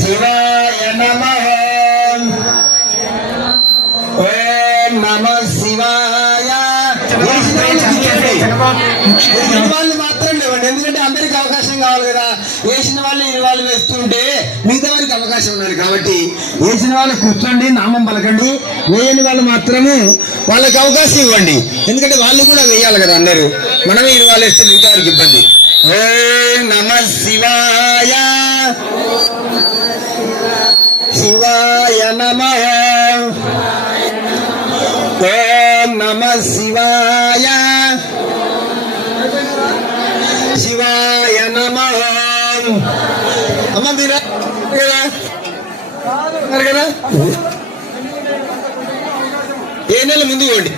శివాయ ఓం శివాయ వాళ్ళు మాత్రం లేవండి. ఎందుకంటే అందరికి అవకాశం కావాలి కదా. వేసిన వాళ్ళు ఇవాళ వాళ్ళు వేస్తుంటే మిగతా అవకాశం ఉన్నది కాబట్టి వేసిన వాళ్ళు కూర్చోండి నామం పలకండి వేయని వాళ్ళు మాత్రమే వాళ్ళకి అవకాశం ఇవ్వండి. ఎందుకంటే వాళ్ళు కూడా వేయాలి కదా అందరూ. మనమే ఇరు వాళ్ళు వేస్తే మిగతా వారికి ఇబ్బంది. ఓం నమ శివాయ. శివాయ నమ. ఓం నమ శివాయ. శివాయ నమ. అమ్మ ఏ నెల ముందు పోండి